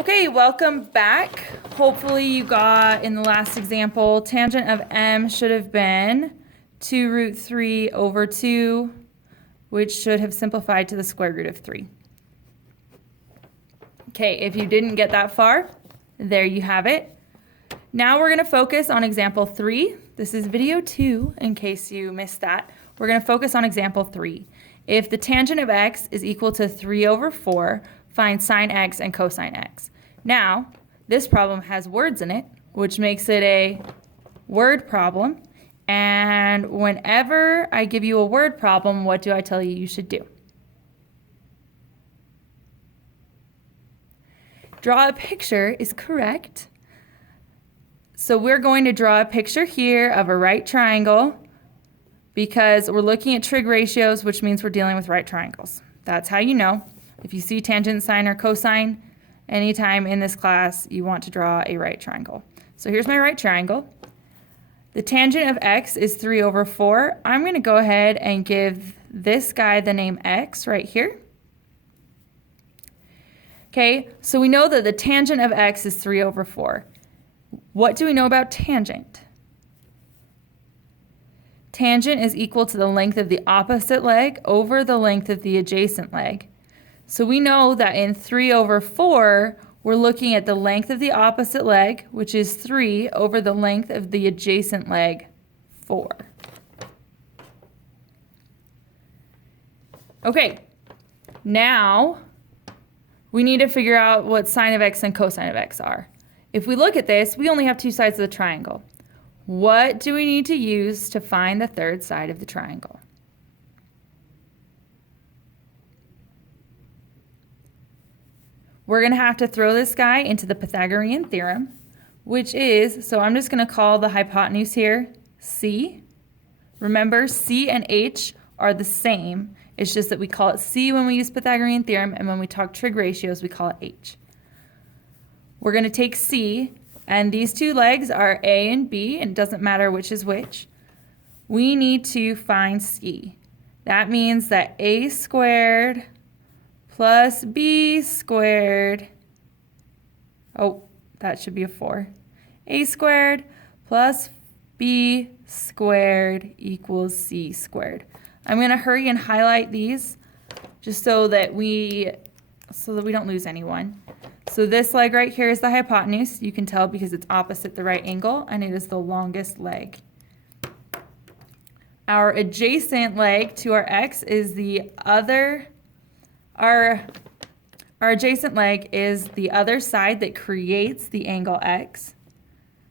Okay, welcome back. Hopefully you got, in the last example, tangent of m should have been 2 root 3 over 2, which should have simplified to the square root of 3. Okay, if you didn't get that far, there you have it. Now we're going to focus on example 3. This is video 2, in case you missed that. We're going to focus on example 3. If the tangent of x is equal to 3 over 4, find sine x and cosine x. Now, this problem has words in it, which makes it a word problem. And whenever I give you a word problem, what do I tell you should do? Draw a picture is correct. So we're going to draw a picture here of a right triangle because we're looking at trig ratios, which means we're dealing with right triangles. That's how you know. If you see tangent, sine, or cosine anytime in this class, you want to draw a right triangle. So here's my right triangle. The tangent of x is 3 over 4. I'm going to go ahead and give this guy the name x right here. Okay, so we know that the tangent of x is 3 over 4. What do we know about tangent? Tangent is equal to the length of the opposite leg over the length of the adjacent leg. So we know that in 3 over 4, we're looking at the length of the opposite leg, which is 3, over the length of the adjacent leg, 4. Okay, now we need to figure out what sine of x and cosine of x are. If we look at this, we only have two sides of the triangle. What do we need to use to find the third side of the triangle? We're going to have to throw this guy into the Pythagorean theorem, which is, so I'm just going to call the hypotenuse here C. Remember, C and H are the same. It's just that we call it C when we use Pythagorean theorem, and when we talk trig ratios, we call it H. We're going to take C, and these two legs are A and B, and it doesn't matter which is which. We need to find C. That means that A squared plus b squared, oh, that should be a 4. A squared plus b squared equals c squared. I'm going to hurry and highlight these just so that we don't lose anyone. So this leg right here is the hypotenuse. You can tell because it's opposite the right angle, and it is the longest leg. Our adjacent leg to our x is the other. Our adjacent leg is the other side that creates the angle x.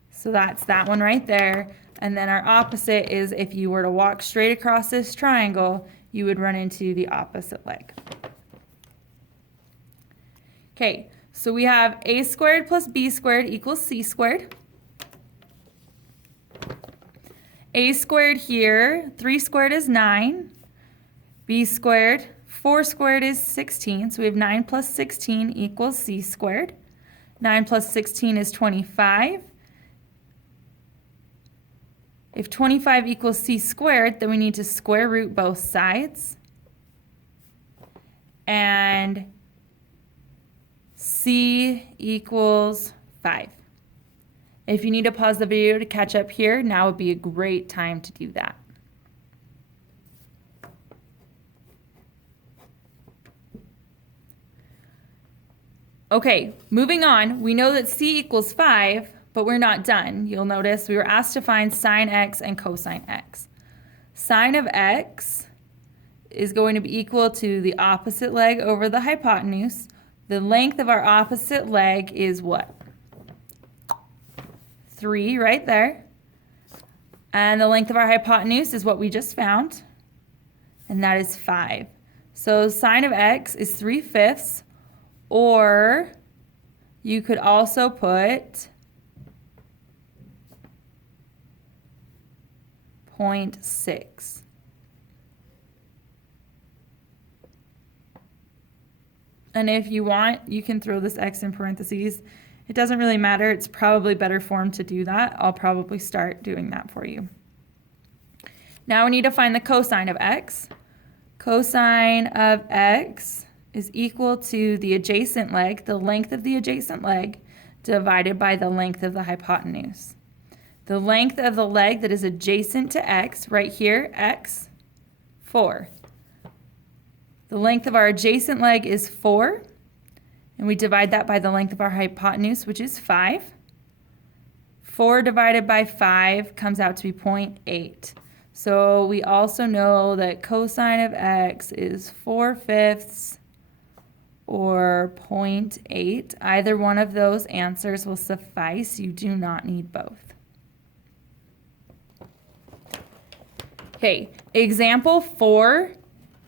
So that's that one right there. And then our opposite is, if you were to walk straight across this triangle, you would run into the opposite leg. Okay, so we have a squared plus b squared equals c squared. A squared here, 3 squared is 9. B squared, 4 squared is 16, so we have 9 plus 16 equals c squared. 9 plus 16 is 25. If 25 equals c squared, then we need to square root both sides. And c equals 5. If you need to pause the video to catch up here, now would be a great time to do that. Okay, moving on, we know that c equals 5, but we're not done. You'll notice we were asked to find sine x and cosine x. Sine of x is going to be equal to the opposite leg over the hypotenuse. The length of our opposite leg is what? 3 right there. And the length of our hypotenuse is what we just found, and that is 5. So sine of x is 3/5. Or you could also put 0.6. And if you want, you can throw this x in parentheses. It doesn't really matter. It's probably better form to do that. I'll probably start doing that for you. Now we need to find the cosine of x. Cosine of x is equal to the adjacent leg, the length of the adjacent leg, divided by the length of the hypotenuse. The length of the leg that is adjacent to x, right here, x, 4. The length of our adjacent leg is 4, and we divide that by the length of our hypotenuse, which is 5. 4 divided by 5 comes out to be 0.8. So we also know that cosine of x is 4/5 or 0.8. Either one of those answers will suffice. You do not need both. Okay, example 4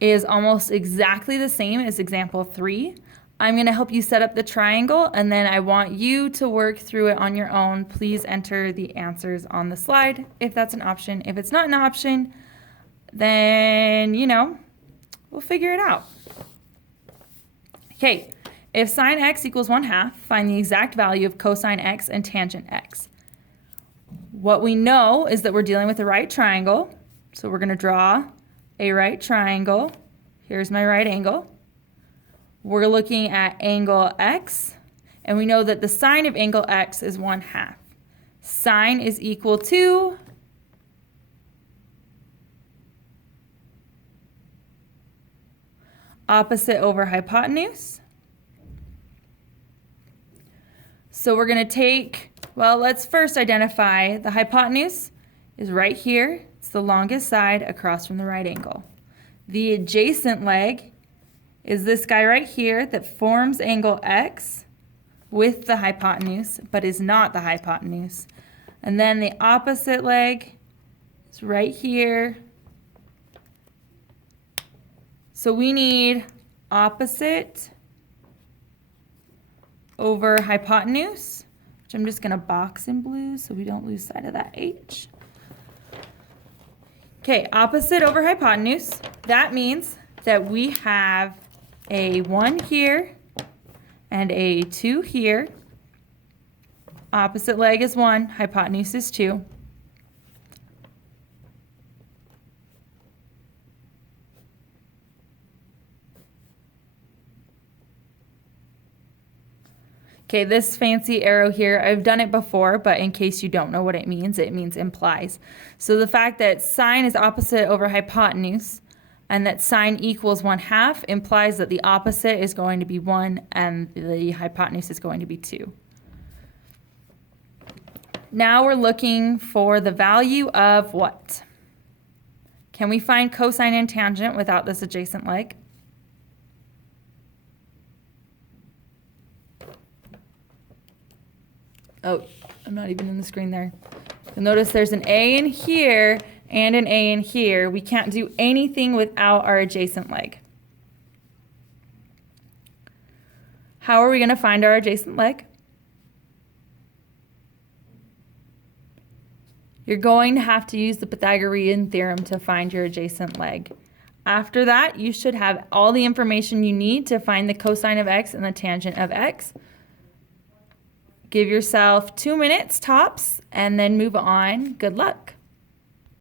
is almost exactly the same as example 3. I'm going to help you set up the triangle, and then I want you to work through it on your own. Please enter the answers on the slide if that's an option. If it's not an option, then, we'll figure it out. Okay, if sine x equals 1/2, find the exact value of cosine x and tangent x. What we know is that we're dealing with a right triangle, so we're going to draw a right triangle. Here's my right angle. We're looking at angle x, and we know that the sine of angle x is 1/2. Sine is equal to opposite over hypotenuse. So we're going to take, let's first identify the hypotenuse is right here. It's the longest side across from the right angle. The adjacent leg is this guy right here that forms angle x with the hypotenuse, but is not the hypotenuse. And then the opposite leg is right here. So we need opposite over hypotenuse, which I'm just going to box in blue so we don't lose sight of that H. Okay, opposite over hypotenuse. That means that we have a 1 here and a 2 here. Opposite leg is 1, hypotenuse is 2. Okay, this fancy arrow here, I've done it before, but in case you don't know what it means implies. So the fact that sine is opposite over hypotenuse and that sine equals 1/2 implies that the opposite is going to be 1 and the hypotenuse is going to be 2. Now we're looking for the value of what? Can we find cosine and tangent without this adjacent leg? Oh, I'm not even in the screen there. You'll notice there's an A in here and an A in here. We can't do anything without our adjacent leg. How are we going to find our adjacent leg? You're going to have to use the Pythagorean theorem to find your adjacent leg. After that, you should have all the information you need to find the cosine of x and the tangent of x. Give yourself 2 minutes tops and then move on. Good luck.